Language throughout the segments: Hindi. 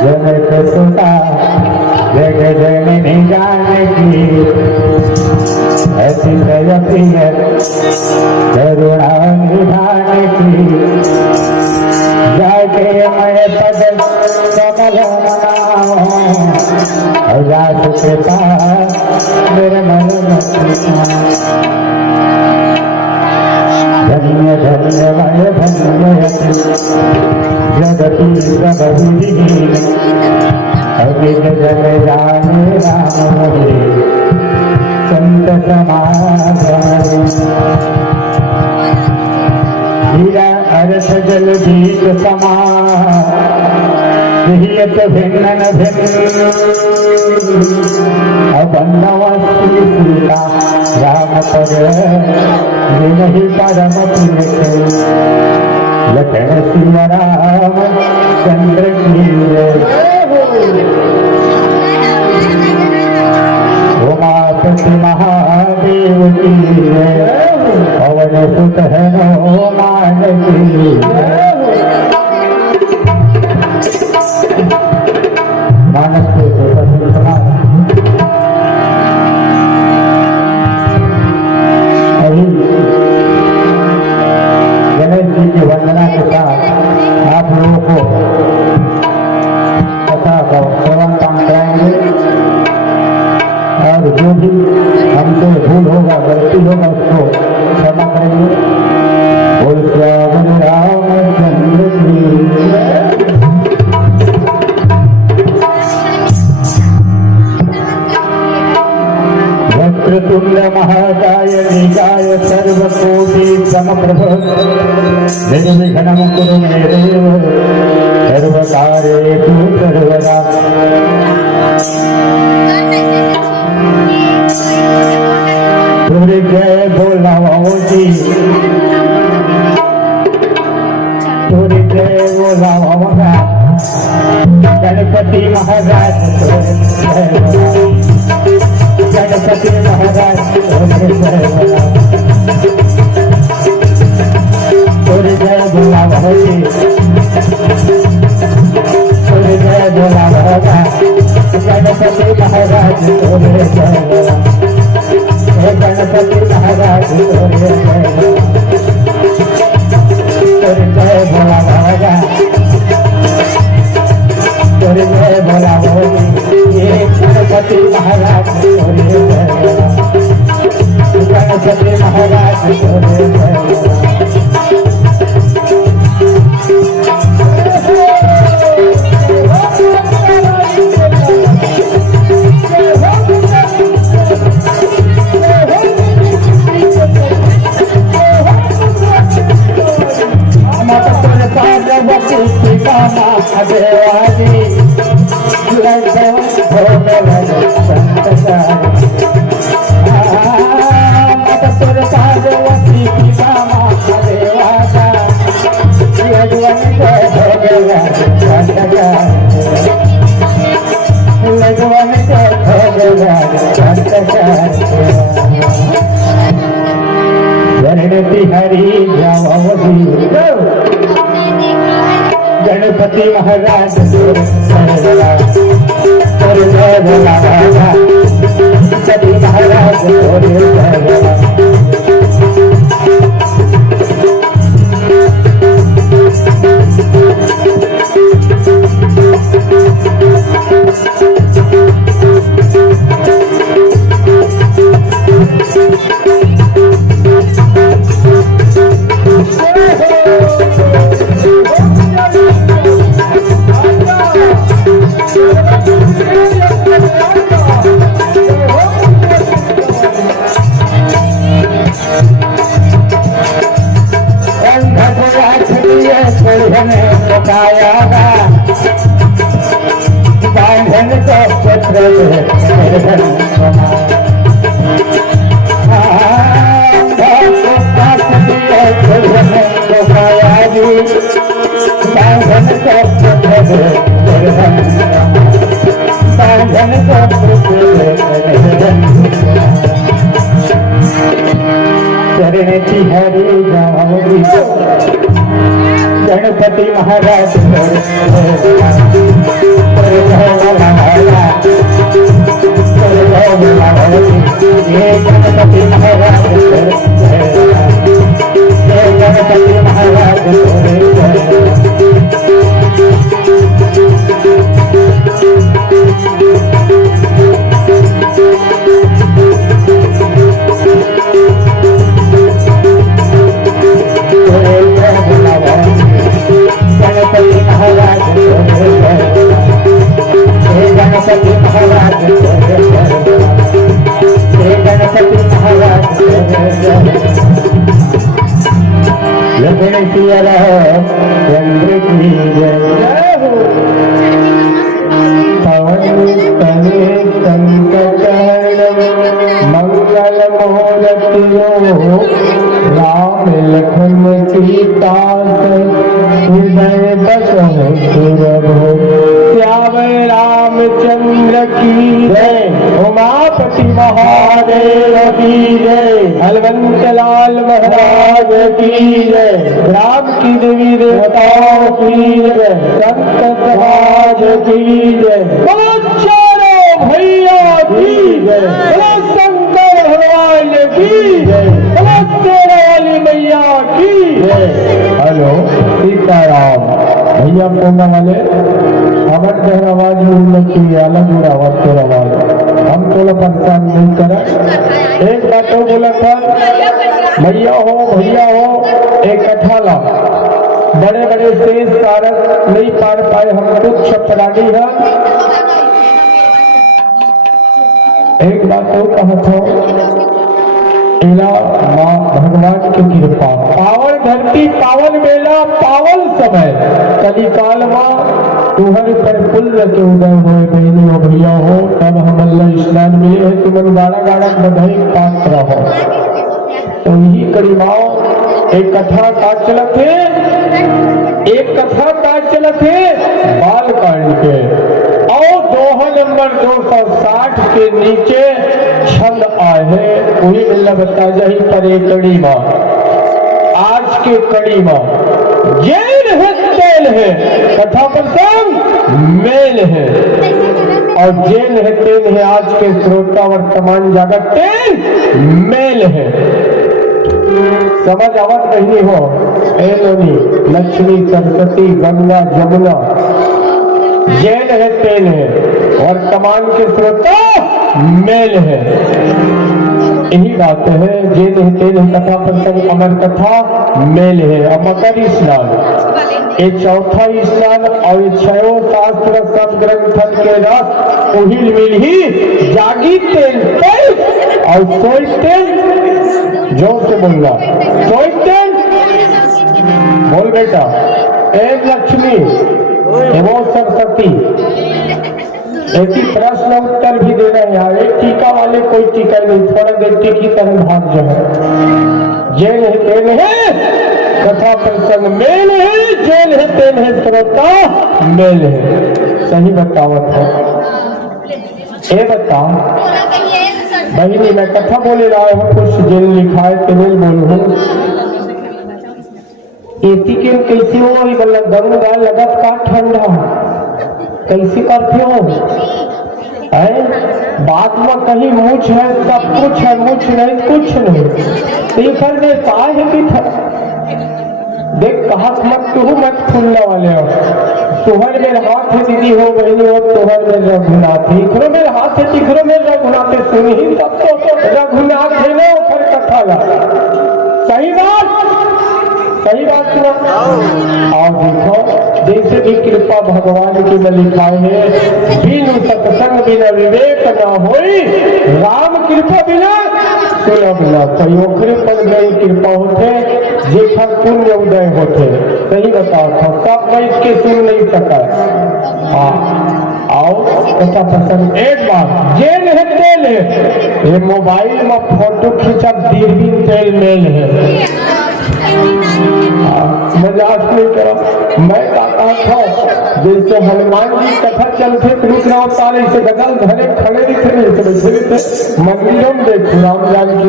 जनक सुता जग जननी जानकी अति प्रिय प्रिय करुणा निधान की जाके मैं पद कमल अजात कृपा निर्मल धन्य धन्यमय धन्य जगती प्रभुरी अविद जग जाने राम हरे संत समागम हीरा अरस जल बीज समा हियत भिन्न भिन्न अबंधवस्ती सीता राम पद नहीं परम प्रिय लखन सिंह राम चंद्र की उमापति महादेव की पवन सुत हनुमान की मानस के गणेश जी की वंदना के साथ आप लोगों को कथा का श्रवण काम कराएंगे और जो भी हमसे भूल होगा गलती होगा उसको क्षमा करेंगे। बोल श्याम रामचंद्र की वक्रतुंड महाकाय निकाय सर्वकोटि समप्रभ निर्विघ्नं कुरु मे देव सर्वकार्येषु सर्वदा। जय बोलाओ जी थोड़ी जय बोलाओ गणपति महाराज गणपति महाराज थोड़ी जय बोलाओ जी थोड़ी जय बोलाओ गणपति महाराज थोड़े जय गणपति महाराज जय भोला बाबा जय भोला ये गणपति महाराज गणपति महाराज भोले जावरी गणपति महाराज गणपति महाराज बांधन को पुत्र चरण की हरि जावरी गणपति महाराज ये गणपति महाराज गणपति महाराज गणपति महाराज गणपति महाराज गणपति महाराज लखन सिया चंद्र की पवन तने संकटहरण मंगल मूर्तियो राम लखन सीता हृदय बसह सुरभो श्याम रामचंद्र की जय उमापति महादेव की जय हलवंत लाल महाराज की जय राम की देवी देवताओं की जय संत समाज की जय भैया की जय शंकर भगवान की जय वाली मैया की जय। हेलो सीताराम भैया बोलने वाले अगर तेर आवाज उन्नति अलग आवाज तेरा आवाज हम थोड़ा परेशान नहीं करें। एक बात तो बोला था भैया हो एक कथा ला बड़े बड़े शेष कारक नहीं पार पाए हम तुच्छ प्राणी है। एक बात तो कहा था इला माँ भगवान की कृपा पावन धरती पावन बेला पावन समय कलिकाल माँ तुहर पर पुण्य के उदय हुए बहनी हो भैया हो तब हम अल्लाह स्नान मिले है तुम गाड़ा गाड़ा बधाई पात्र हो। तो यही कड़ी माँ एक कथा का चलत है बाल कांड के और दोहा नंबर 260 के नीचे छंद आए हैं वही मिलना बता जाही पर एक कड़ी माँ आज के कड़ी माँ जेल है तेल है कथा प्रसंग मेल है और जेल है तेल है आज के श्रोता वर्तमान जगत तेल मेल है। समझ आवत नहीं हो एलोनी लक्ष्मी सरस्वती गंगा जमुना जेल है तेल है वर्तमान के श्रोता मेल है। यही बात है जेल है तेल है कथा प्रसंग अमर कथा मेल है। और मकर स्नान ये चौथा स्नान और छो शास्त्र सब ग्रंथन के रस उहिल मिल ही जागी तेल और सोई तेल जोर से बोलना सोई तेल बोल बेटा एक लक्ष्मी एवं सरस्वती एक ही प्रश्न उत्तर भी देना है यार। एक टीका वाले कोई टीका नहीं थोड़ा देर टीकी तरह भाग जो है जेल है तेल है कथा प्रसंग मेल है जेल है तेल है श्रोता मेल है। सही बतावत है ये बताओ बहनी मैं कथा बोले रहा हूँ कुछ जेल लिखा है तेल बोलू एसी के कैसे हो बोला गंगा लगत का ठंडा कैसे करते हो बात में कहीं मुझ है सब कुछ है मुझ नहीं कुछ नहीं तीखर में काय है कि देख कहा मत तू मत फूलने वाले हो तुहर मेरे हाथ है दीदी हो बहनी हो तुहर में रघुनाथ इखरो मेरे हाथ है तिखरो में रघुनाथ सुनी ही तब तो रघुनाथ है ना फिर कथा ला सही बात सुना आओ देखो जैसे भी कृपा भगवान की में लिखा है बिनु सत्संग बिना विवेक न होई राम कृपा बिना सुलभ न कई ओखरे पर नहीं कृपा होते जेखर पुण्य उदय होते सही बताओ था सब बैठ के सुन नहीं सका हाँ आओ कथा पसंद एक बार जेल है तेल है ये मोबाइल में फोटो खींचा दीर्घ तेल मेल है मजाक नहीं करो मैं कहा था जैसे हनुमान जी कथा चलते रुद्रनाथ तारे से गदल धरे खड़े थे मंदिरों में देखो राम राज की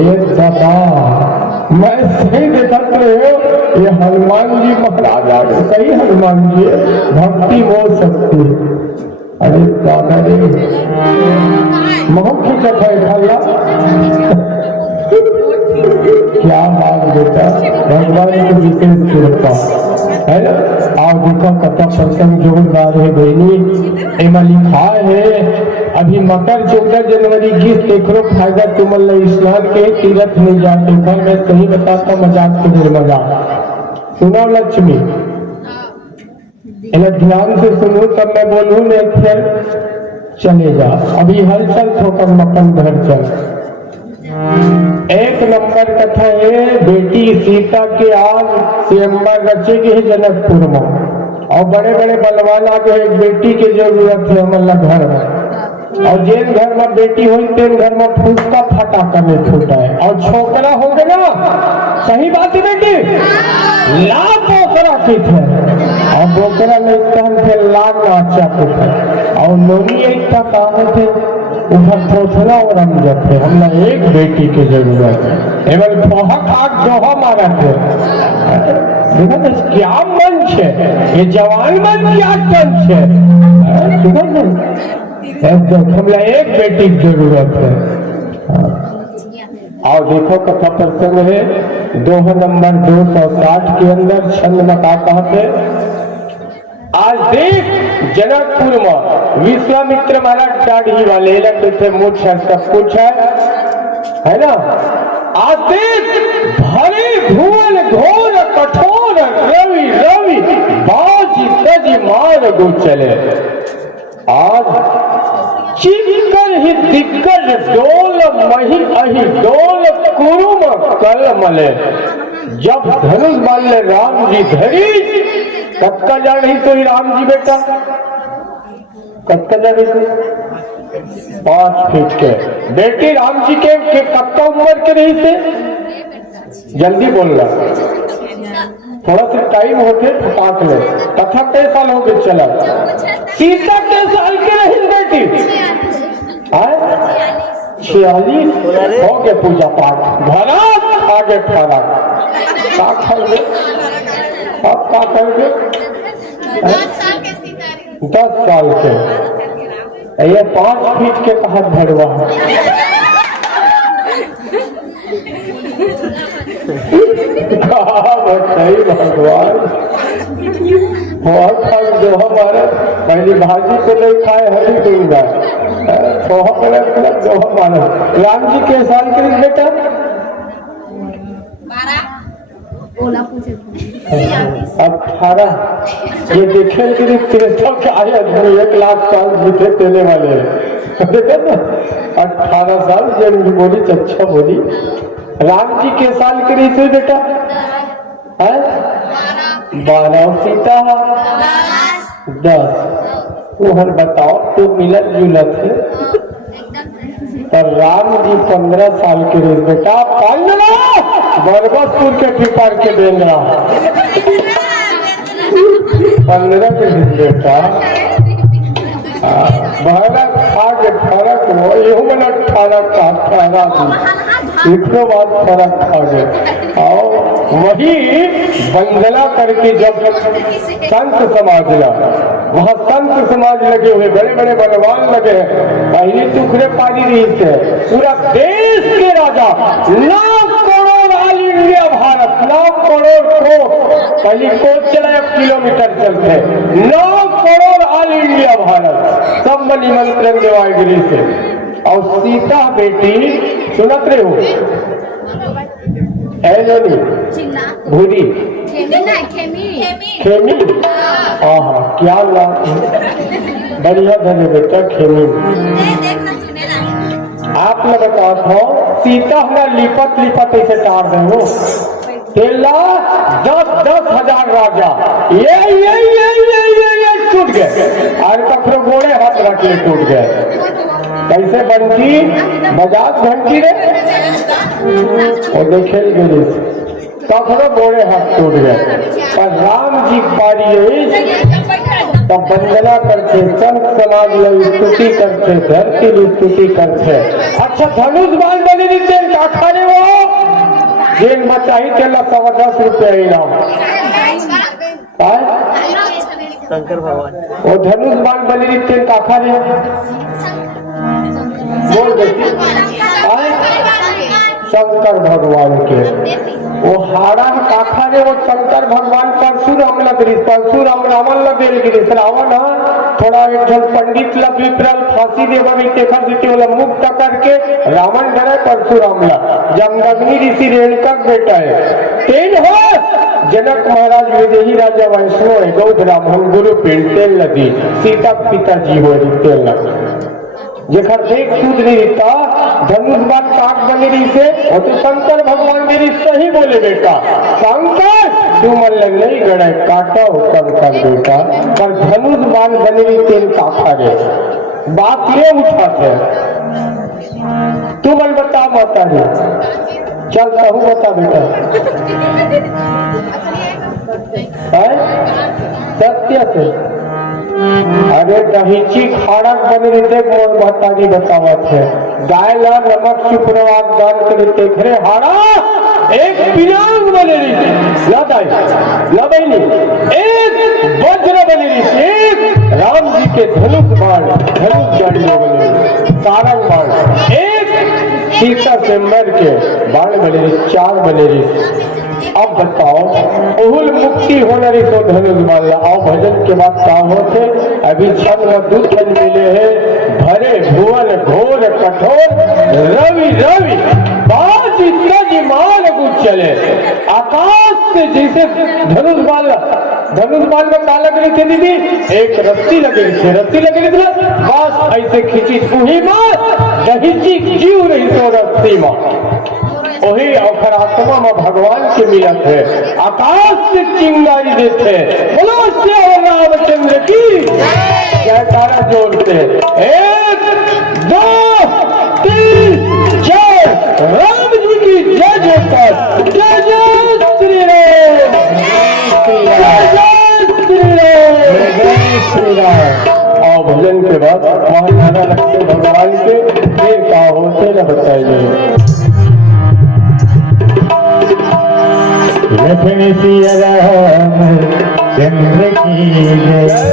एक दादा मैं सही देखा तो ये हनुमान जी महाराजा सही हनुमान जी भक्ति हो सकती अरे दादा रे महक की कथा खाला क्या बात बेटा भगवान की विशेष कृपा है ना आप देखो कथा प्रसंग जोरदार है बहनी एमा लिखा है अभी मकर 14 जनवरी की देखो फायदा तुमल स्नान के तीर्थ में जाते घर में सही बताता मजाक के निर्मजा सुनो लक्ष्मी इन्हें ध्यान से सुनो तब मैं बोलूं नहीं फिर चले जा अभी हलचल ठोकर मकन घर चल एक नंबर कथा है बेटी सीता के आज स्वयंवर रचेगी है जनकपुर में और बड़े बड़े बलवान आगे एक बेटी की जरूरत है हमारा घर में और जिन घर में बेटी हुई तेन घर में फूसका फटाका नहीं फूटा है और छोकरा हो गया ना सही बात है बेटी लाख बोकरा की थे और बोकरा नहीं कहन थे लाख नाचा के थे और नोनी एक का काम थे उधर थोड़ा और हम जब थे हमने एक बेटी की जरूरत है एवं बहुत आग दोहा मारा थे देखा तो क्या मंच है ये जवान मन क्या मंच है हमने एक बेटी की जरूरत है आओ देखो कथा प्रसंग है दोहा नंबर 260 के अंदर छंद में क्या कहते आज देख जनकपुर में विश्वामित्र महाराज दाढ़ी वाले लगते मुझ है सब कुछ है ना आज देख भरे भूल घोर कठोर रवि रवि बाजी तजी मार गो चले आज चिकर ही दिक्कत डोल मही अही डोल कुरुम कल मले जब धनुष बाल राम जी धरी कत्का जा रही तो राम जी बेटा कत्का जा रही 5 फीट के बेटी राम जी के कत्का उम्र के रही थे जल्दी बोलना थोड़ा सा टाइम होते फटाक ले कथा कई साल हो गए चला सीता के साल के रही बेटी 46 हो गए पूजा पाठ भरत आगे ठहरा क्या खाएंगे आप क्या करेंगे 10 साल के ये 5 फीट के तहत भरवा सही भगवान बहुत जो हमारा पहली भाजी को नहीं खाए हरी दूंगा जो हमारा राम जी के साल के बेटा 18 ये देखे कि 63 के आए आदमी 1 लाख साल जीते देने वाले 18 साल जब बोली अच्छा बोली राम जी के साल के रही थे बेटा 12 सीता 10 हर बताओ तो मिलत जुलत है पर राम जी 15 साल के रहे बेटा 15 बरबसपुर के ठिपार के बेंगरा 15 के बेटा भारत आगे फर्क हो यू मन 18 का 18 इतने बात फर्क आ गए और बेटी वंदना करके जब संत समाज ला, वहाँ संत समाज लगे हुए, बड़े बड़े बलवान लगे हैं, पहले टुकड़े पानी रही थे, पूरा देश के राजा, 9 करोड़ ऑल इंडिया भारत, 9 करोड़ कोस, पहले कोस चला 1 किलोमीटर चलते, 9 करोड़ ऑल इंडिया भारत, सब में निमंत्रण देवागिरी से। और सीता बेटी सुनत रहे हो भूरी खेमी, हाँ क्या बात है, बढ़िया धन्य बेटा खेमी। आप लोग बताओ तो सीता हमारा लिपट ऐसे टार रहे हो, 10,000 राजा ये टूट गए, और कपड़े गोड़े हाथ रख ले टूट गए। कैसे बनती बजाज घंटी रे और देखे कपड़े गोड़े हाथ टूट गए। पर राम जी पारी तब वंदना करते, संत समाज में स्तुति करते, धरती की स्तुति करते। अच्छा धनुष बाण बने रीते का खाने वो जेल बचाई चला 10 रुपया इनाम, शंकर भगवान वो धनुष बाण बने रीते का खाने बोल देती शंकर भगवान के वो हाड़ा काखा ने वो शंकर भगवान परशुराम लगे, परशुराम रावण लगे, रावण थोड़ा एक जन पंडित लग विप्रल फांसी देवा वाला मुक्त करके रावण डरे परशुराम ला, जमदग्नि ऋषि रेणुका बेटा है तेज हो जनक महाराज विदेही राजा वैष्णव है, गौ ब्राह्मण गुरु पिंड तेल लगी, सीता पिताजी हो तेल लगी जेखर देख सूद नहीं रहता, धनुष बाण काट बने रही से, और तो शंकर भगवान मेरी सही बोले बेटा, शंकर तू मन लग नहीं गड़े काटा हो शंकर बेटा, पर धनुष बाण बने रही तेल काखा रे बात ये उठाते। तू मन बता माता रे, चल कहूँ बता बेटा, सत्य से अरे दहीची खाड़क बने रहते मोर महतारी बतावत है, गाय ला नमक शुक्रवार दान करते खरे हाड़ा एक पिनांग बने रही लबैनी, एक वज्र बने रही, एक राम जी के धनुष बाण गाड़ी बने सारंग बाण, एक सीता से मर के बाण बने रही, 4 बने रही। अब बताओ बहुल मुक्ति होना रही तो धनुष बाण ला, आओ भजन के बाद का होते अभी क्षण में 2 क्षण मिले हैं, भरे भुवन घोर कठोर रवि रवि बाज मान कुछ चले, आकाश से जैसे धनुष बाण में का लग रही थी दीदी, एक रस्सी लगी थी, रस्सी लगी थी बस ऐसे खींची उही माँ दहीची जीव रही तो रस्सी माँ वही अवखर आत्मा में भगवान के मिलत है, आकाश से चिंगारी देते, बोलो श्री रामचंद्र की जयकारा जोड़ते, 1 2 3 4 राम जी की जय जयकार, जय जय श्री राम, जय जय श्री राम, जय श्री राम। और भजन के बाद वहाँ गाना लगते भगवान के, फिर क्या होते न बताइए। लक्ष्मी सिया राम चंद्र की जय,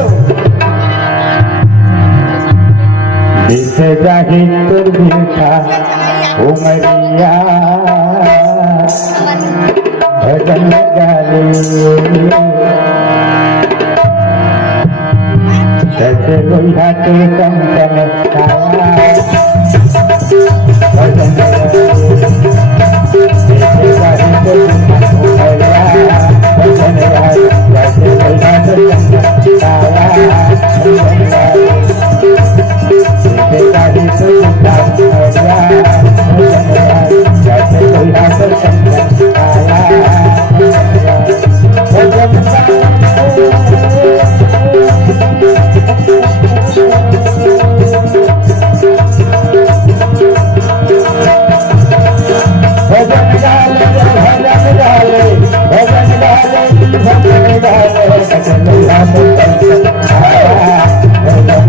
दिस जाहि तुर बिरखा उमरिया, भजन गाले दस लोहा तो कंकन छाया, भजन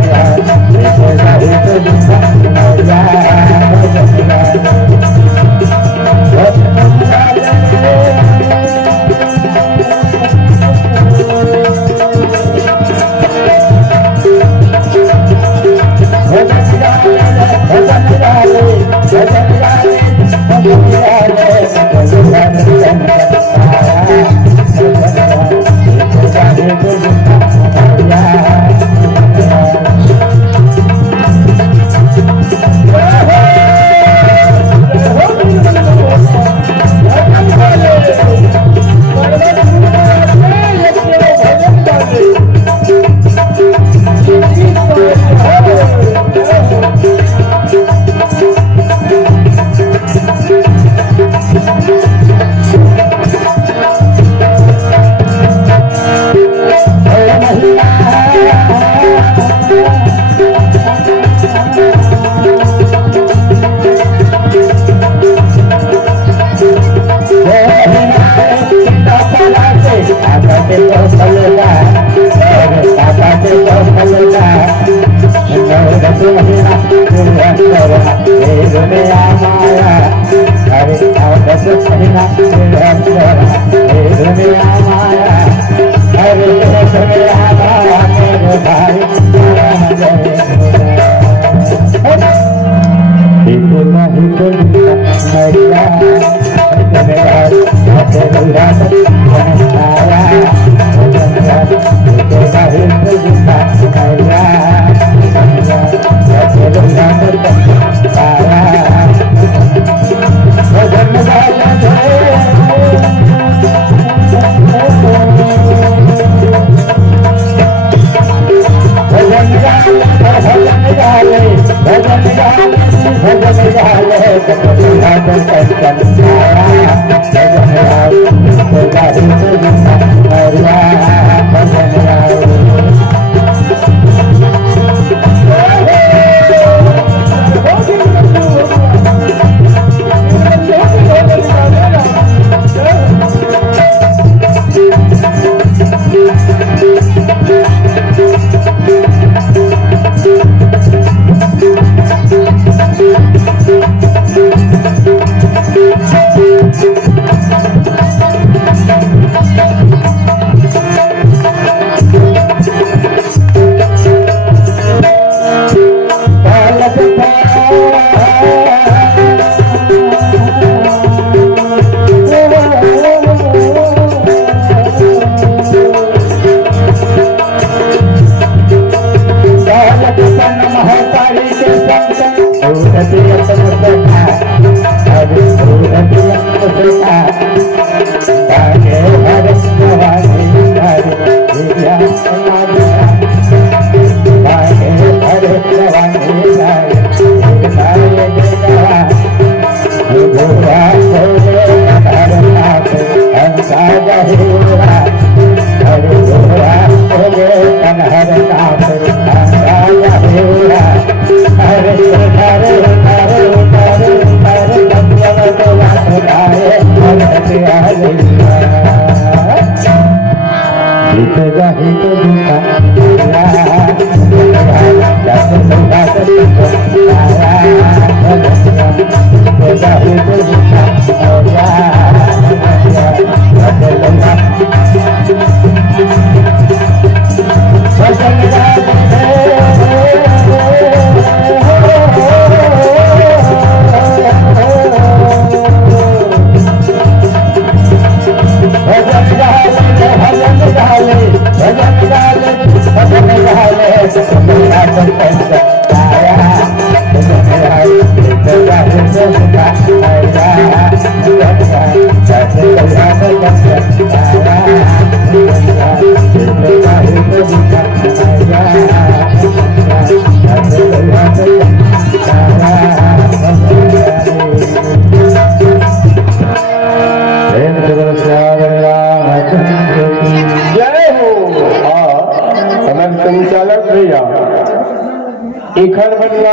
इखर बनना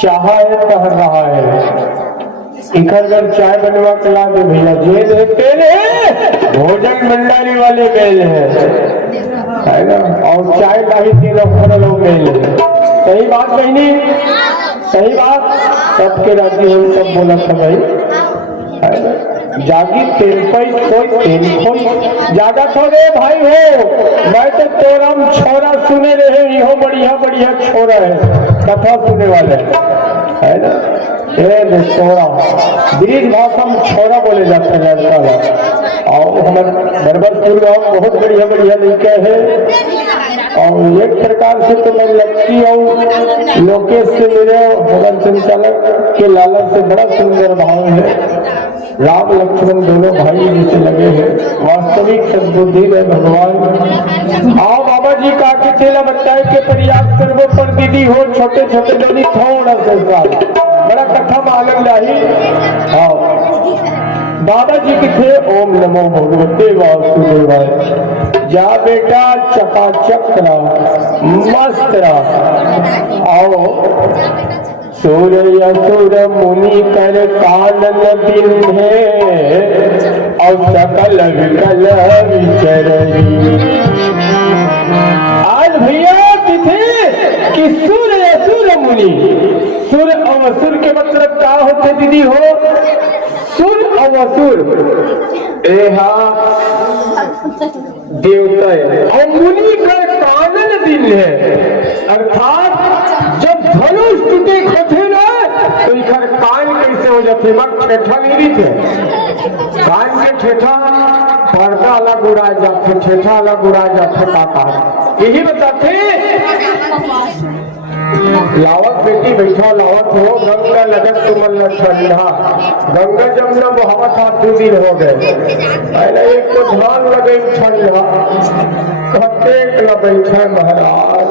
चाहा है कह रहा है, इखर जब चाय बनवा के ला दे भैया जे देते ने भोजन मंडाली वाले मेल है ना, और चाय लाही तीनों लोग मेल है। सही बात कहनी, सही बात, सबके राजी हम सब बोला था भाई जागी तेल खोई जागा थोड़े भाई हो। मैं तो तोरम छोरा सुने रहे, यो बढ़िया बढ़िया छोरा है, कथा सुने वाले है ना। छोरा ब्रिज भाषा में छोरा बोले जाते हैं लड़का, और हमारे बरबरपुर गाँव बहुत बढ़िया बढ़िया लिखे है। और एक प्रकार से तो मैं लक्की और लोकेश से मेरे भवन संचालक के लाला से बड़ा सुंदर भाव है। राम लक्ष्मण दोनों भाई जैसे लगे हैं, वास्तविक सद्बुद्धि है भगवान। आओ बाबा जी का के चेला बताए के प्रयास करबो पर दीदी हो छोटे छोटे जनी थोड़ा सा बड़ा कथा में आनंद आई। आओ बाबा जी के थे ओम नमो भगवते वासुदेवाय। जा बेटा चकाचक रहा मस्त रहा। आओ सूर्य असुर मुनि कर कानन बिंधे और सकल विकल विचरही। आज भैया तिथे कि सूर्य असुर मुनि, सुर और असुर के मतलब क्या होते दीदी हो? सुर और असुर देवता और मुनि कर कानन दिन है, अर्थात जब धनुष टूटे थे ना तो इधर कान कैसे हो जाते? मत ठेठा नहीं थे, कान के ठेठा पर्दा अलग उड़ा जाते, ठेठा अलग उड़ा जाते। काका यही बताते। लावत बेटी बैठा लावत हो गंगा लगत तुमल न ठंडा, गंगा जमुना बहावत हाथ 2 दिन हो गए। पहले एक तो ध्यान लगे ठंडा, कहते न बैठे महाराज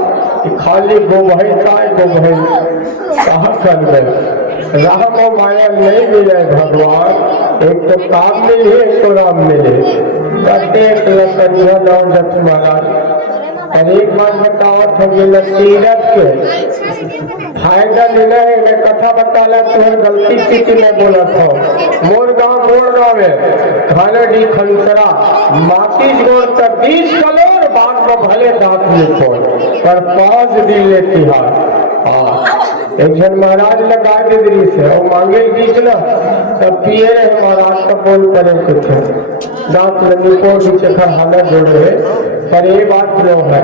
खाली गोभई का गोभई कहा कर गए। राम और माया नहीं मिले भगवान, एक तो काम मिले एक तो राम मिले। कहते लकड़िया और जठ महाराज और एक बात बतावत हो तीरथ के फायदा लेना है। मैं कथा बताला तुहर गलती स्थिति में बोला था। मोर गाँव में खालडी खंसरा मातीस गोड़ तक 20 कलोर बाग में भले दांत लिखो पर 5 दिन लेती है। एक जन महाराज लगा दे दरी से और मांगे बीच ना तब पिए रहे महाराज का बोल करे कुछ दांत लगी को पीछे का हालत जोड़े पर ये बात लो है।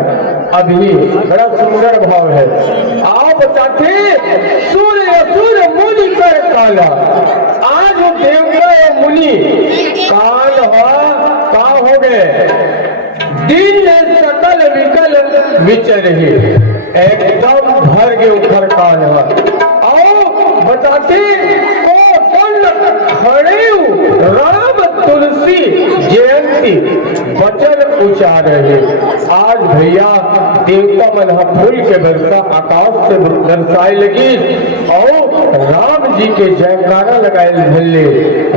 अभी बड़ा सुंदर भाव है। आप बताते सूर्य असुर मुनि कर काला। आज वो देवता और मुनि काल का हो गए, दिन सकल विकल विचरही, एकदम भर के ऊपर काल आओ बताते खड़े राम तुलसी जयंती वचन उचार रहे। आज भैया देवता मन फूल के बरसा आकाश से बरसाए लगी और राम जी के जयकारा लगाए भले।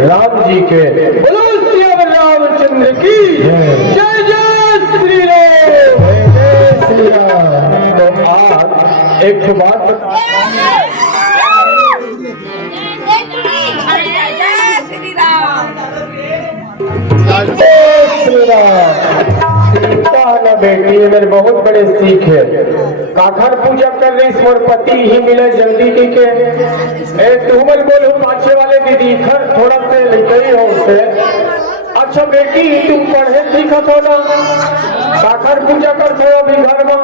राम जी के बोलो श्री रामचंद्र की जय जय श्री राम, जय श्री राम। तो आज एक बात सीता न बेटी मेरे बहुत बड़े सीख है। काखर पूजा कर रही स्वर पति ही मिले जल्दी की के तुमल बोलो पाछे वाले दीदी खर थोड़ा से लिखे हो उसे। अच्छा बेटी तुम पढ़े लिखत हो ना, काखर पूजा कर दो अभी घर में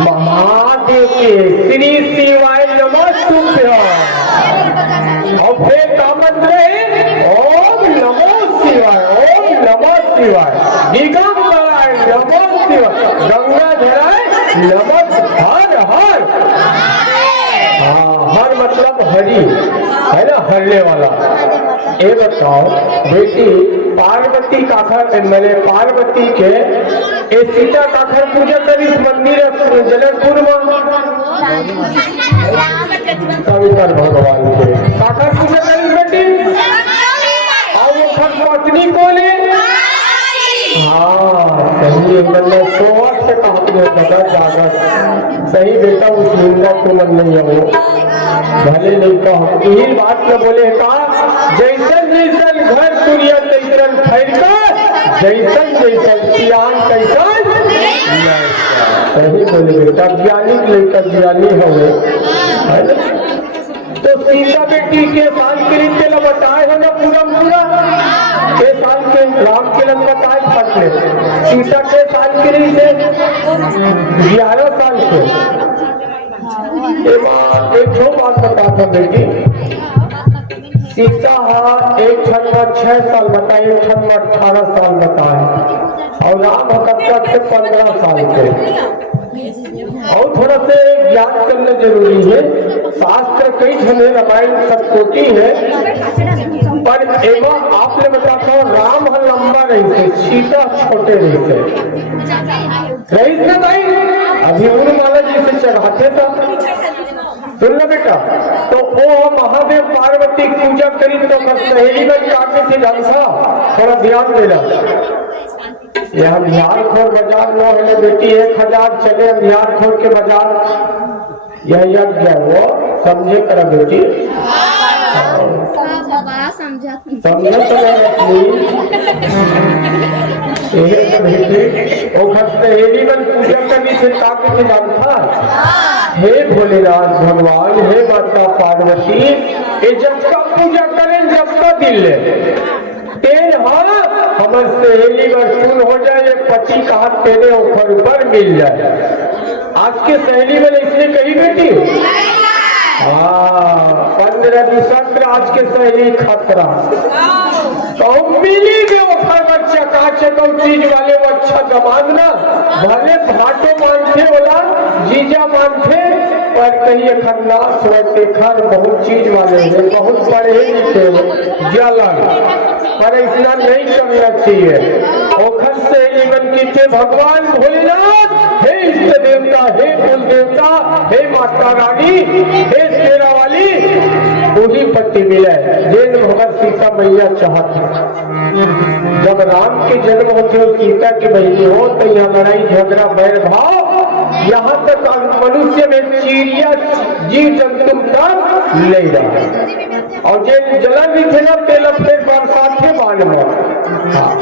महादेव के श्री शिवाय नमस्तुभ्यं और फिर का मंत्र है ओम नमो शिवाय, ओम नमो शिवाय, दिगंबराय नमो शिवाय, गंगा धराय नमो हर हर। हर मतलब हरि है ना, हरने वाला। ये बताओ बेटी पार्वती काखर मैंने पार्वती के ए सीता काखर पूजा करी मंदिर जनकपुर में शंकर भगवान के काखर पूजा करी बेटी और वो पत्नी को ले। हाँ सही मतलब 100 वर्ष से कहा सही बेटा उस निंदा को मन नहीं हो भले नहीं कहो। यही बात में बोले कहा जैसन जैसन घर दुनिया तैसन फैलकर जैसन जैसन सियान तैसन सही बोले बेटा। ज्ञानी लेकर ज्ञानी हो तो सीता बेटी के सांस्कृतिक के लिए बताए हो ना पूरा पूरा के साल के राम के लंग बताए फटले सीता के सांस्कृतिक से 11 साल के। एक बात बता था बेटी सीता एक क्षण में 6 साल बताए, एक क्षण में 18 साल बताए, और राम तब तक से 15 साल के। और थोड़ा से ज्ञान करना जरूरी है। शास्त्र कई जने रामायण सब कोटि है, पर एवं आपने बताता हूँ राम लंबा रही थे, सीता छोटे रही थे। रही थे भाई, अभी उर्माला जी से चढ़ाते था। सुन लो बेटा, तो वो महादेव पार्वती पूजा करी तो सहेली में काटे थे ढंसा, थोड़ा ध्यान देना। यह अंधियार खोर बाजार न है बेटी, 1000 चले अंधियार खोर के बाजार। यह यज्ञ है वो, समझे कर बेटी, समझे सहेली में पूजा करनी से काटे थे ढंसा। हे भोलेनाथ भगवान, हे माता पार्वती, ये जब का पूजा करें जब का दिल ले तेल, हाँ हमार सहेली वर्तून हो जाए, पति का हाथ तेरे ऊपर ऊपर मिल जाए। आज के सहेली में इसने कही बेटी, हाँ 15 आज के सहेली खतरा तो मिली भी ओखर बच्चा का चको चीज वाले वो अच्छा दमाद ना, भले भाटो मानते बोला जीजा मानते, पर कहीं खन्ना सोते खर बहुत चीज वाले हैं, बहुत पढ़े लिखे जलन, पर ऐसा नहीं करना चाहिए। ओखर से जीवन की थे भगवान भोलेनाथ, हे इष्ट देवता, हे कुल देवता, हे माता रानी, हे शेरा वाली, वही पट्टी मिले जिन भगत सीता मैया चाहती। जब राम के जन्म होते हो, सीता की बहनी हो, तो यहाँ लड़ाई झगड़ा बैर भाव, यहाँ तक मनुष्य में चिड़िया जीव जंतु तक ले जाए, और जिन जलन भी थे ना तेल अपने बरसात के बाण में। हाँ,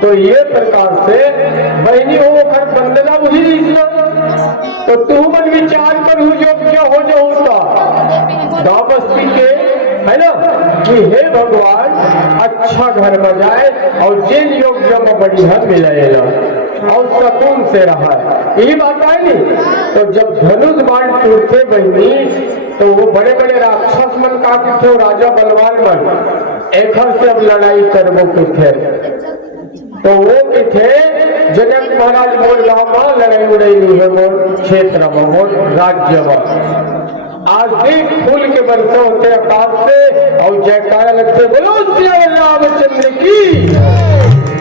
तो ये प्रकार से बहनी हो घर बंदना वही रीतना, तो तू मन विचार कर योग्य हो जाओ उसका गाँव बस्ती के, है ना, कि हे भगवान अच्छा घर में जाए और जिन योग्य में बढ़िया मिलेगा और सकून से रहा है, यही बात है नहीं। तो जब धनुष बाण टूटते बहनी, तो वो बड़े बड़े राक्षस मन का थे, राजा बलवान मन एक से अब लड़ाई करबो के थे, तो वो के थे जनक महाराज मोर गाँव में लड़ाई उड़ाई नहीं है, मोर क्षेत्र में, मोर राज्य में। आज भी फूल के बरसे होते आकाश से और जयकारा लगते, बोलो श्री रामचंद्र की।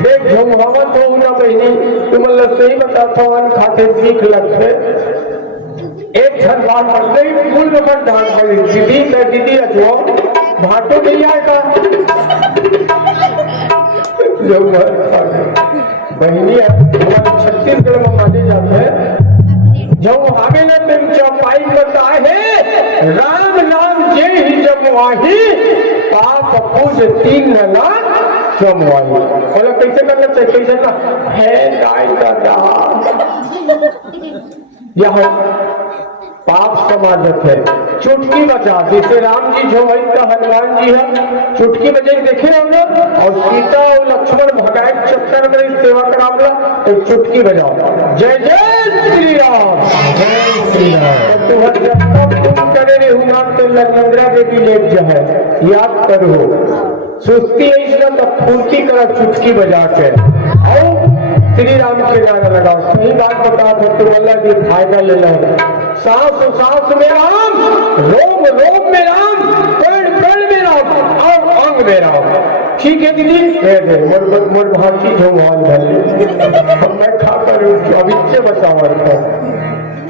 देख झुमहावा तो ना बहनी, तुम अल्लाह से ही बताता हूँ खाते सीख लगते। एक क्षण बात करते ही फूल में मत ढांक पड़ी, दीदी क्या दीदी अचो भाटो नहीं आएगा बहनी छत्तीसगढ़ में माने जाते हैं। जब हमें न तुम चौपाई करता है, राम नाम जे ही जब वाही, पाप पूज 3 ना जमवाई। बोला कैसे करना चाहिए, कैसे ना है गाय दादा, यह पाप समाजक है। चुटकी बजा, जैसे राम जी जो वही तो हनुमान जी है, चुटकी बजे देखे हो ना, और सीता और लक्ष्मण भगाए चक्कर में सेवा करावला, तो चुटकी बजाओ, जय जय श्री राम, जय श्री राम। तो तुम करे रहूंगा तो लखनंद्रा देवी लेट जो है याद करो, सुस्ती ऐसा तो फूर्ति करा चुटकी बजा के, और श्री राम के नारा लगाओ। सही बात बता तो तुम अल्लाह की फायदा ले लो। सांस सांस में राम, रोम रोम में राम, कण कण में राम, अंग अंग में राम। ठीक है दीदी, दे मोर भाषी जो मान भले मैं खा कर अभी से बचावा रखा।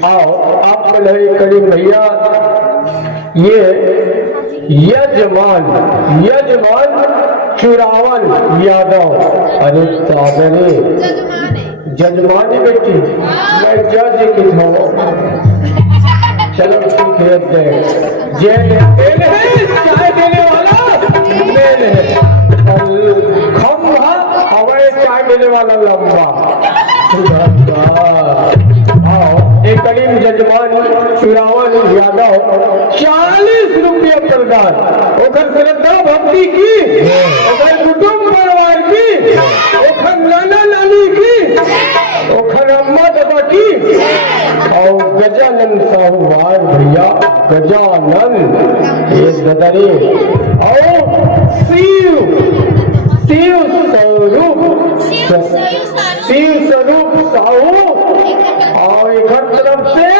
आओ आप बोले करीब भैया, ये यजमान चुरावन यादव, अरे सागरे जजमान बेटी, मैं जज की हो, चलो ठीक है, चाय देने वाला मेल है, खम्भा हवाई चाय देने वाला लंबा। एक करीब जजमान चुरावन यादव 40 रुपया प्रदान, ओखर श्रद्धा भक्ति की, ओखर कुटुंब परिवार की, ओखर नाना नानी की, ओखर अम्मा दादा की, और गजानन साहूवार भैया गजानन ये ददरे, और शिव शिव स्वरूप शिव स्वरूप साहू और एक तरफ से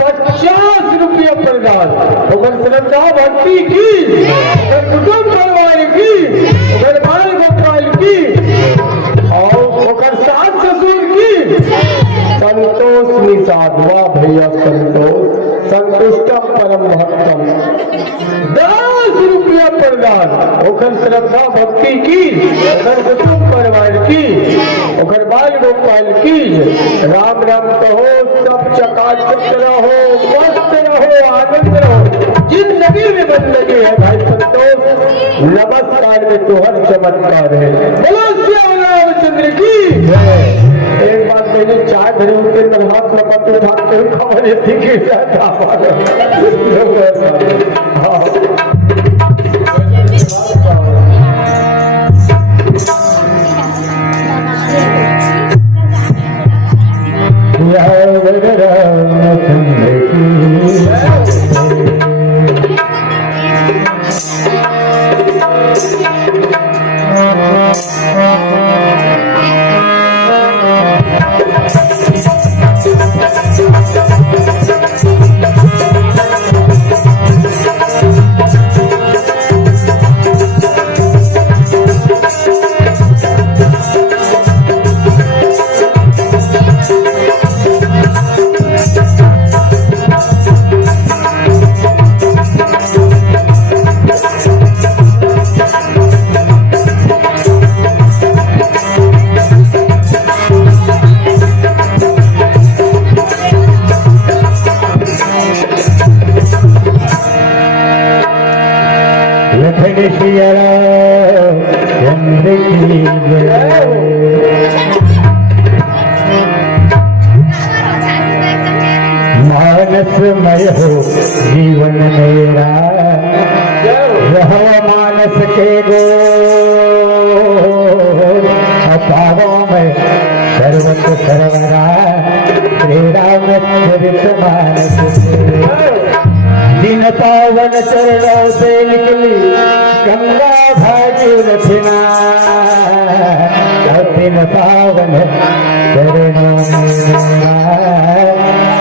50 रुपया प्रदान अगर श्रद्धा भक्ति की अगर कुटुंब परिवार की अगर बाल गोपाल की और अगर सास ससुर की संतोष निषाद वाह भैया संतोष संतुष्टम परम भक्तम 10 रुपया प्रदान ओखर श्रद्धा भक्ति की ओखर कुटुंब परिवार की ओखर बाल गोपाल की राम राम कहो सब चकाचक रहो मस्त रहो आनंद रहो जिंदगी में बंदगी है भाई संतोष नमस्कार में तुहर चमत्कार है बोलो श्याम रामचंद्र की एक बात मैंने चाय धरी उनके अंदर हाथ लपट उठा कर खबर थी कि मानसमय हो जीवन मेरा रहो मानस के गो अपारों में सर्वत सर्वरा श्री राम चरित मानस दिन पावन चरणों से निकली गंगा भागीरथना दिन पावन चरणों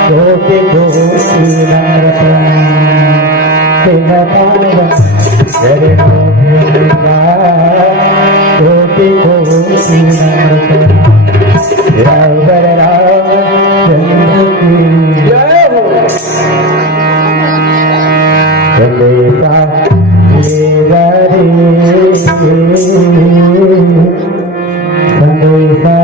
कोटि कोटि नमन दिन पावन चरणों कोटि कोटि नमन राम राम चंद्र की जय हो संदेशा संदेशा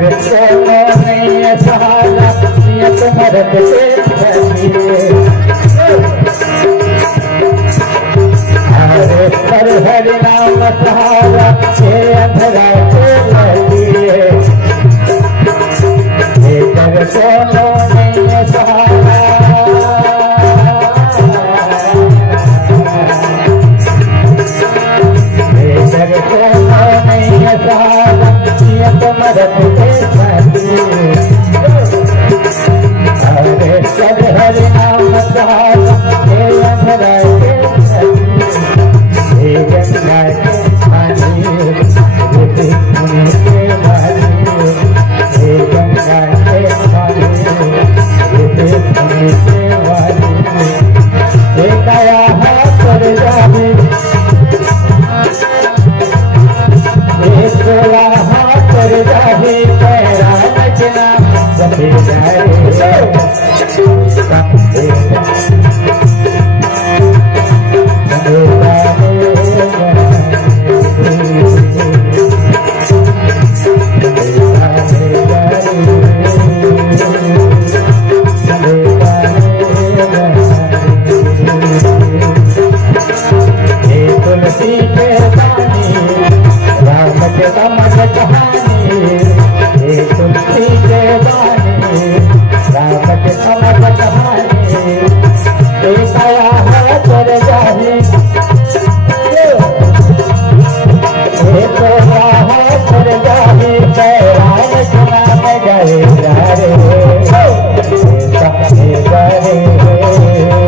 इधर कोनो नहीं है सहारा नियत मरद से बचिए हरे पर हरि नाम सहारा ये अंधरा से बचिए इधर कोनो नहीं है सहारा इधर कोनो नहीं है सहारा नियत मरद से बचिए हरे पर हरि नाम सहारा ये अंधरा से बचिए गंगा के पानी ऋषि मुनि के वाणी गंगा के पानी ऋषि मुनि के वाणी दया पर जावे सोला पर जावे पैरा बचना सभी जाए तुलसी के पानी राम के समझ कहानी तुलसी के पानी राम के समझ कहानी दया है कर जाही तो है कर जाही राम सुना में गए रे सपने गए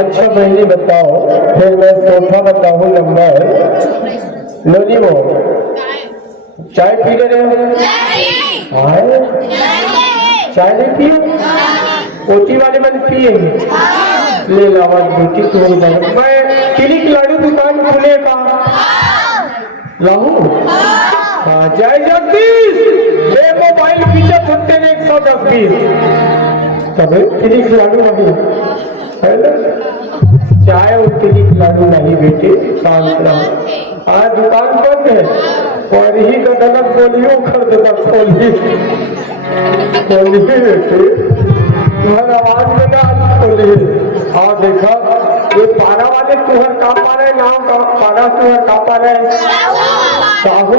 अच्छा मैंने बताओ फिर मैं चौथा बताऊं नंबर लोनी वो चाय पी रहे हो चाय नहीं पियो कोची वाले मन पिएंगे ले लावा बेटी तुम मैं किलिक लाडू दुकान खुले का लाहू जय जगदीश ये मोबाइल पीछे छुट्टे ने 110 तब किलिक लाडू वही है ना चाय और किलिक लाडू नहीं बेटे शांत रहो आज दुकान बंद है और ही का गलत बोलियो खरीदना खोलिए बेटे तुम्हारा आवाज में ना खोलिए हाँ देखा ये पारा वाले तुहर का पारा है, नाम का पारा तुहर का पारा है, साहू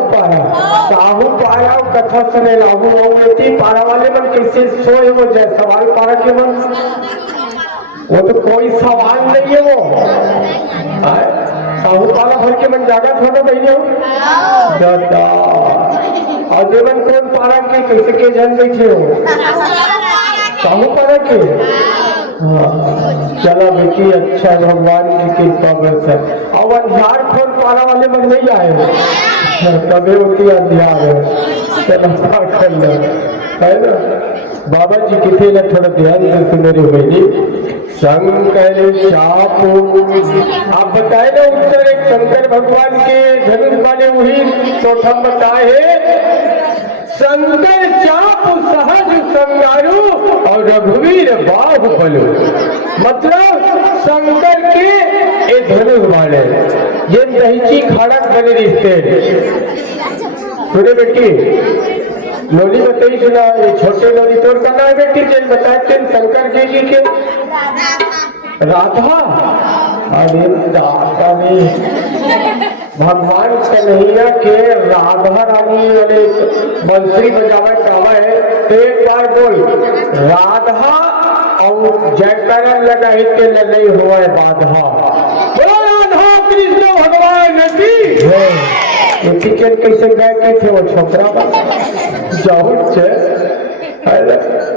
पारा और कथा सुने लागू होती पारा वाले मन कैसे सोए वो जय सवाल पारा के मन, वो तो कोई सवाल नहीं है वो। साहू पारा भर के मन जागा थोड़ा बहने दादा और जीवन कौन पारा के कैसे के जन बैठे हो साहू पारा के। हाँ चला बेटी अच्छा भगवान की कृपा बरसा और अंधियार खोल पारा वाले मन नहीं आए तबे होती अंधियार है चला कर लो है ना। बाबा जी किथे ना थोड़ा ध्यान से सुने रे बेटी। शंकर चापू आप बताए ना उत्तर एक शंकर भगवान के धनुष वाले वही चौथा बताए शंकर चाप सहज संगारू और रघुवीर बाहुबलु। मतलब शंकर के ये धनुष वाले ये दहीची खड़क बने रिश्ते सुने बेटी। लोली बताई सुना ये छोटे लोली तोड़ करना है बेटी जेल बताए तेन शंकर के जी के राधा अरे दाता ने भगवान कन्हैया के राधा रानी वाले बंसरी बजावे कावा है तो एक बार बोल राधा और जयकरण लगाई के नहीं हुआ है बाधा। बोलो राधा कृष्ण भगवान की टिकट कैसे गए के थे वो छोकरा जाओ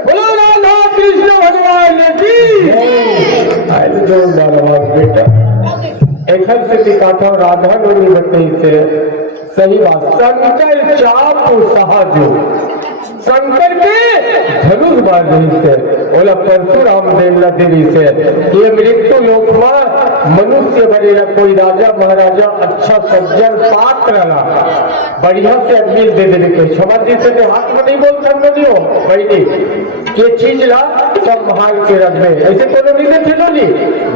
बोलो राधा कृष्ण भगवान की बेटा एक से दिखाता हूँ राधा नोनी बताई से सही बात। शंकर चाप सहजो शंकर के धनुष बार रही से बोला परशुराम देवला देवी से ये मृत्यु लोक में मनुष्य बनेगा कोई राजा महाराजा अच्छा सज्जन पात्र रहा बढ़िया से अग्नि दे देने के क्षमा जी से हाथ में नहीं बोल सकते नहीं हो भाई ये चीज ला सब महान के रख में ऐसे तो नहीं देते लो नहीं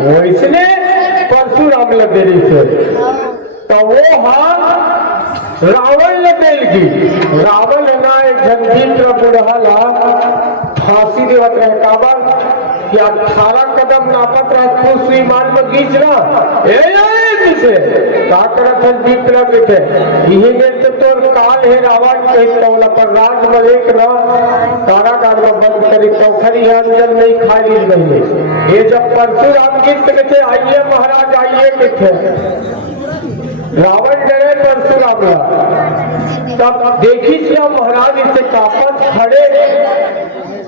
वो इसने परशुराम लदेरी से तो वो हाथ रावण लदेल की रावण ना एक जनभीत्र बुढ़ाला फांसी देवत रहे काबर कि 18 कदम नापत रहे तू श्रीमान में खींचना तुझे का करत है दीपला बैठे यही में तो तोर काल है रावण के तौला पर राज में एक ना कारागार में बंद करी तो खरी अंजल नहीं खाली नहीं। ये जब परशुराम गीत के थे आइए महाराज आइए के थे रावण डरे परशुराम तब देखी क्या महाराज इसे कापत खड़े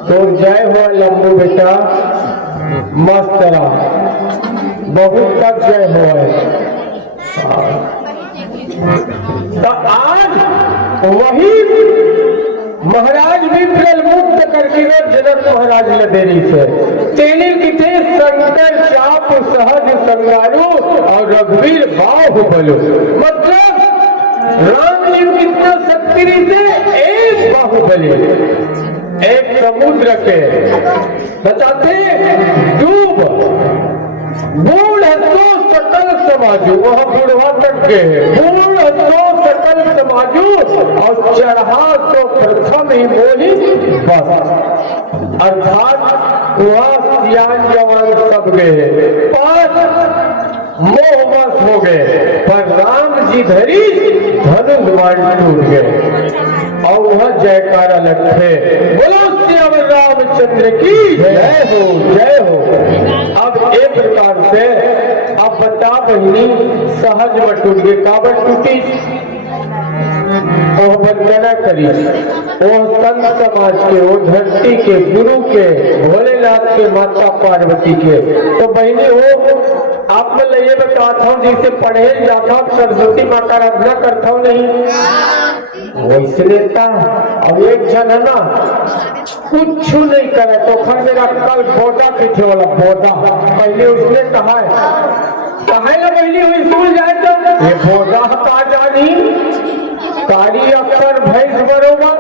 तो जय हो लंबू बेटा मस्त रहा बहुत तक जय हो। तो आज वही महाराज भी प्रल मुक्त करके जनक महाराज लदेरी से तेने किथे शंकर चाप सहज संगारू और रघुवीर बाहुबलु। मतलब राम जी कितना शक्ति से एक बाहुबली एक समुद्र के बताते डूब बूढ़ तो सकल समाजू वह बुढ़वा तक के बूढ़ तो सकल समाजू और चढ़ा तो प्रथम ही बोली बस अर्थात वह सियान जवान सब गए मोह बस हो गए पर राम जी धरी धनुष बाण टूट गए और वह जयकारा लगे बोलो श्याम रामचंद्र की जय हो जय हो। अब एक प्रकार से अब बता बहिनी सहज में टूट गई काबर टूटी वो वंदना करी वो संत समाज के वो धरती के गुरु के भोलेनाथ के माता पार्वती के। तो बहनी हो आप मैं ये बताता हूँ जिसे पढ़े जाता हूँ सरस्वती माँ का आराधना करता हूँ नहीं वैसे लेता अब एक जन है ना कुछ नहीं करे तो खर मेरा कल बोधा पीछे वाला बोधा पहले उसने कहा है ना पहले वो स्कूल जाए तो ये बोधा का जानी कारी अक्षर भैंस बरोबर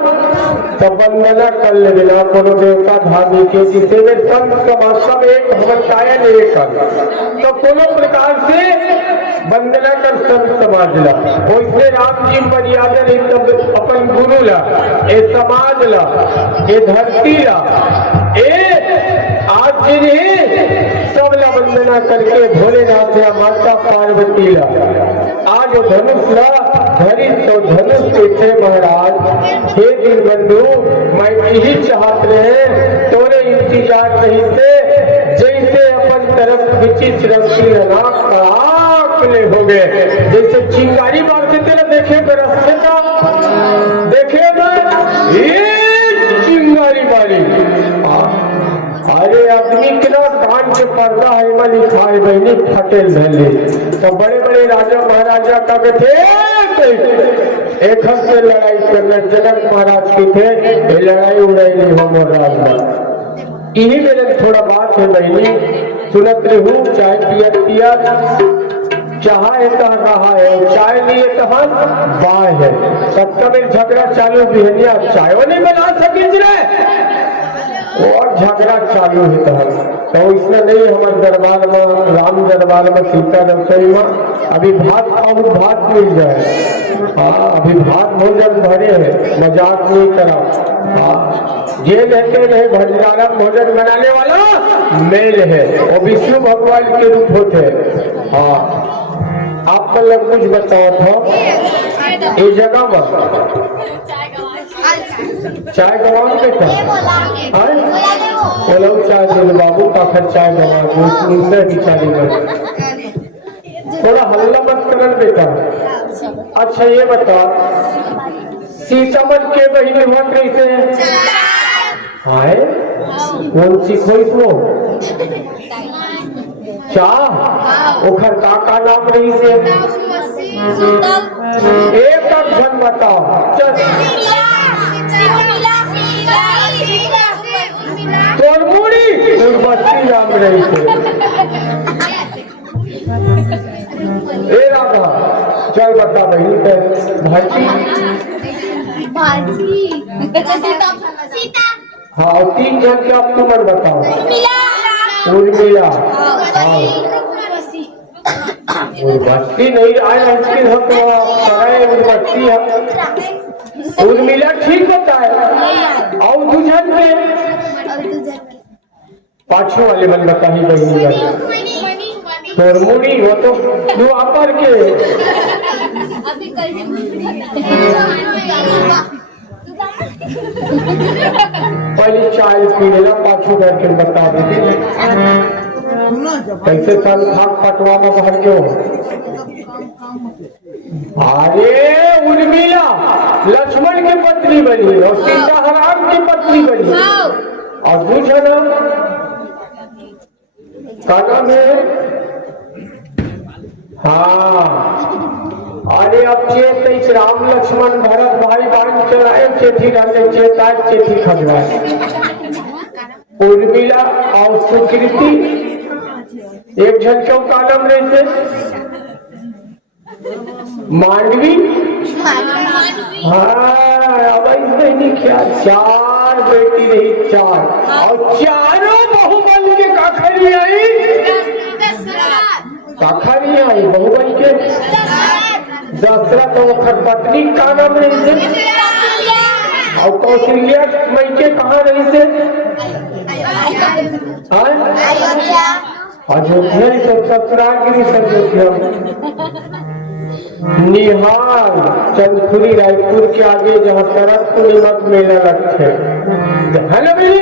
तो वंदना कर ले बिना कोनो देवता धामी के जिसे में संत समाज सब एक भगवतायन एक तो कोनो प्रकार से वंदना कर संत समाज ला वैसे राम जी मर्यादा एकदम अपन गुरु ला ए समाज ला ए धरती ला ए आज आज सब ला वंदना करके भोलेनाथ या माता पार्वती ला आज धनुष ला धरी तो धनुष के थे महाराज। हे दिन बंधु मैं यही चाहत रहे तोरे इंतजार नहीं से जैसे अपन तरफ विचित्र रंगीन ले हो गए जैसे चिंगारी मारते तेरा देखे रास्ते का देखे ना ये चिंगारी मारी। अरे आदमी कितना कान के पर्दा है मन लिखाए बहनी फटेल भले तो बड़े बड़े राजा महाराजा का थे एक से लड़ाई करना जनक महाराज की थे ये लड़ाई उड़ाई नहीं हो मोर राज यही मेरे थोड़ा बात है बहनी सुनत रहूं चाय पिया चाह है कहा रहा है और चाय लिए कहा बाय है सबका मेरे झगड़ा चालू बिहनिया चाय नहीं बना सकी रहे और झगड़ा चालू है तो इसमें नहीं हमारे दरबार में राम दरबार में सीता रसोई में अभी भात खाओ भात मिल जाए। हाँ अभी भात भोजन भरे है मजाक नहीं करा। हाँ ये कहते रहे भंडारा भोजन बनाने वाला मेल है और विष्णु भगवान के रूप होते। हाँ आप मतलब कुछ बताओ था ये जगह में चाय गवान के था बोलो चाय दे बाबू का चाय गवान बिचारी में थोड़ा हल्ला मत करन बेटा। अच्छा ये बता सीतामढ़ के बहिनी मत कैसे हाय कौन सी खोई तो चाह ओखर का नाम रही से एक जन बताओ तोरमुड़ी उर्वशी नाम रही थे। ए राधा चल बता बहनी भाजी हाँ 3 जन के अब तुम बताओ उर्मिला उर्वशी नहीं आए उर्वशी उर्मिला ठीक होता है और दूजन के पाछू वाले मन बताही बहनी तोरमुड़ी वो तो द्वापर के पहले चाय पी लेना पाछू करके बता देते कैसे सन खाक पटवा में भर क्यों। अरे उर्मिला लक्ष्मण की पत्नी बनी और सीता राम की पत्नी बनी और दूसरा का नाम है हाँ अरे अब चेत राम लक्ष्मण भरत भाई बहन चलाए चेठी डाले चेता चेठी खजवाए उर्मिला और सुकृति एक जन क्यों का नाम रहते मांडवी हाँ अब इसमें नहीं क्या 4 बेटी रही 4 और चारों बहुबल के काखरी आई बहुबल के दशरथ और पत्नी का नाम रही से और कौशल्या मई के कहाँ रही से अयोध्या सब ससुरागिरी अयोध्या निहाल चंदखुरी रायपुर के आगे जहाँ शरद पूर्णिमा मेला लगते है ना भाई।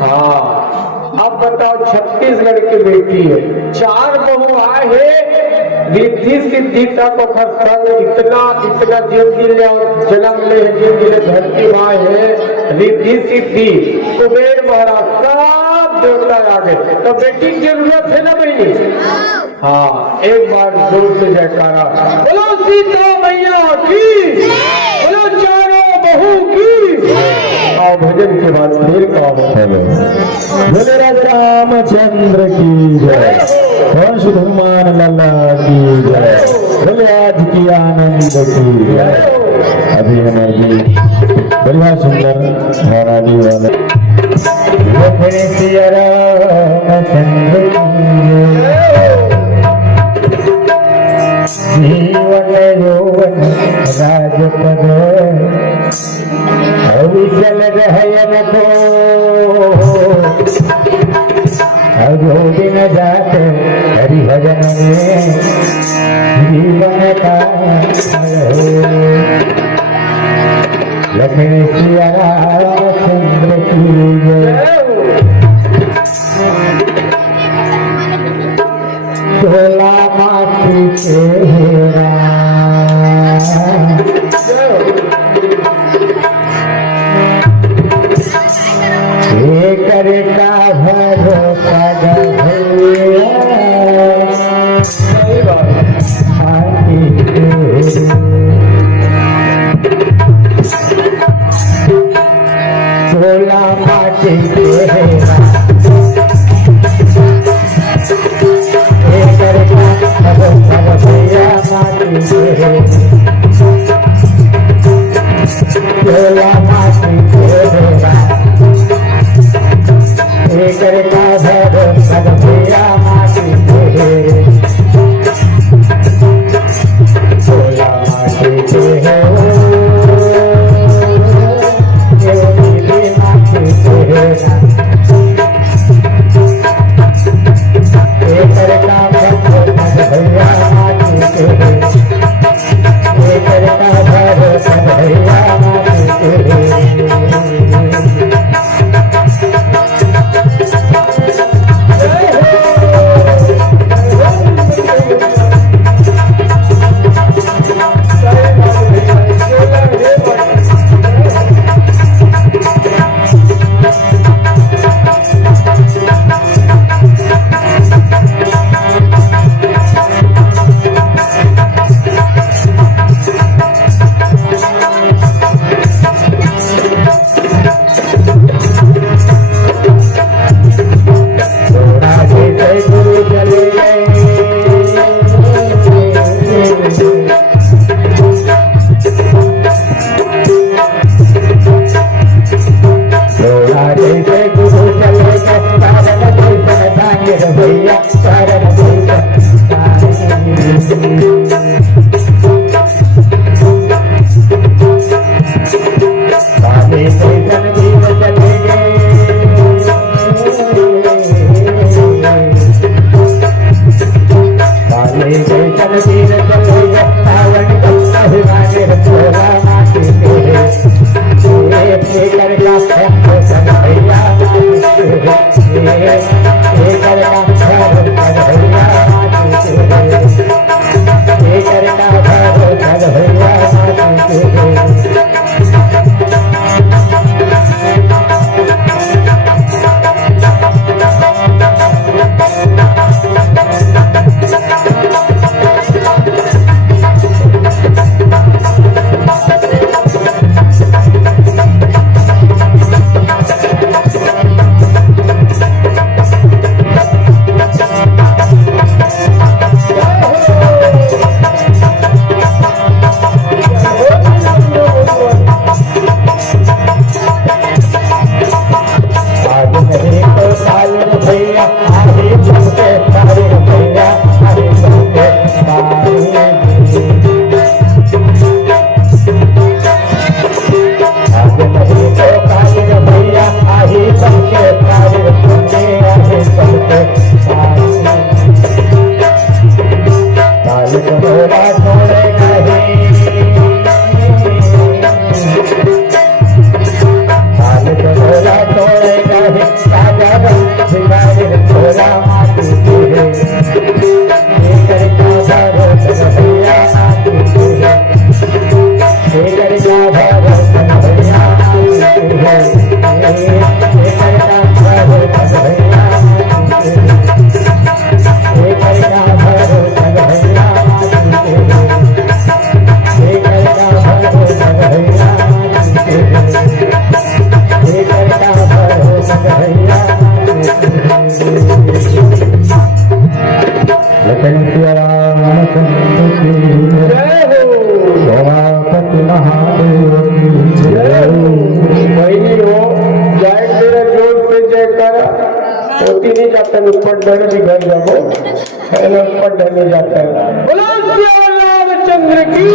हाँ अब बताओ छत्तीसगढ़ की बेटी है 4 बहू आए है रिद्धि सिद्धि तक इतना जिंदगी जन्म ले जिंदगी धरती माँ है रिद्धि सिद्धि कुबेर महाराज सब देवता आ गए तो बेटी की जरूरत है ना बहनी। हाँ एक बार जोर से जयकारा बोलो सीता मैया की बोलो चारों बहू की। आओ भजन के बाद फिर काम बोले रामचंद्र की जय वंश हनुमान लल्ला की जय बोले आज की आनंद की जय। अभी हमारी बढ़िया सुंदर धाराडी वाले सिया रामचंद्र जीवन यौवन राजपद विचल रहयन को जीवन का लक्ष्मी सिया रामचंद्र की जय। भोला माटी तेरा करता भरोसा भैया भोला माटी तेरा करता भरोसा भैया माटी तेरे भोला माटी तेरा करता भरोसा भैया माटी तेरे भोला माटी तेरे माटी तेरे करता भरोसा भैया माटी तेरे करता भरोसा भैया माटी तेरे रामचंद्र की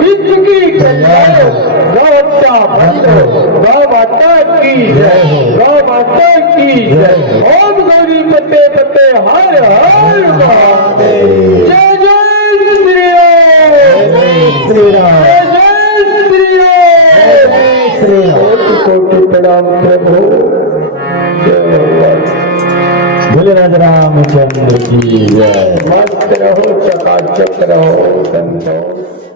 विश्व की गौ माता की गौ महादेव। जय जय श्री राम। जय श्री राम। जय श्री जय राम। श्री राम। कोटि कोटि प्रणाम प्रभु। जय भगवान। बोले राजा रामचंद्र की जय। मस्त रहो, चकाचक रहो, संतोष।